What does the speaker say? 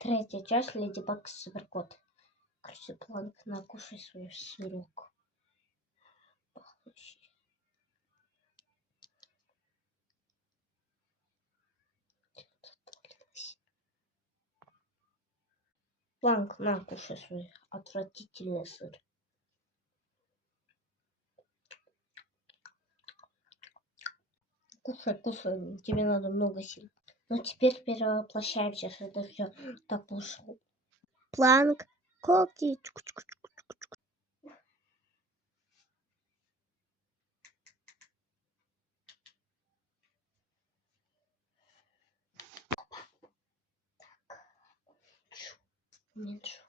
Третья часть Леди Баг и Суперкот. Короче, Планк, накушай свой сырок. Пахнущий. Планк, накушай свой отвратительный сыр. Кушай, кушай, тебе надо много сил. Ну теперь перевоплощаемся, что это все так ушло. Планк, когти. Уменьшу.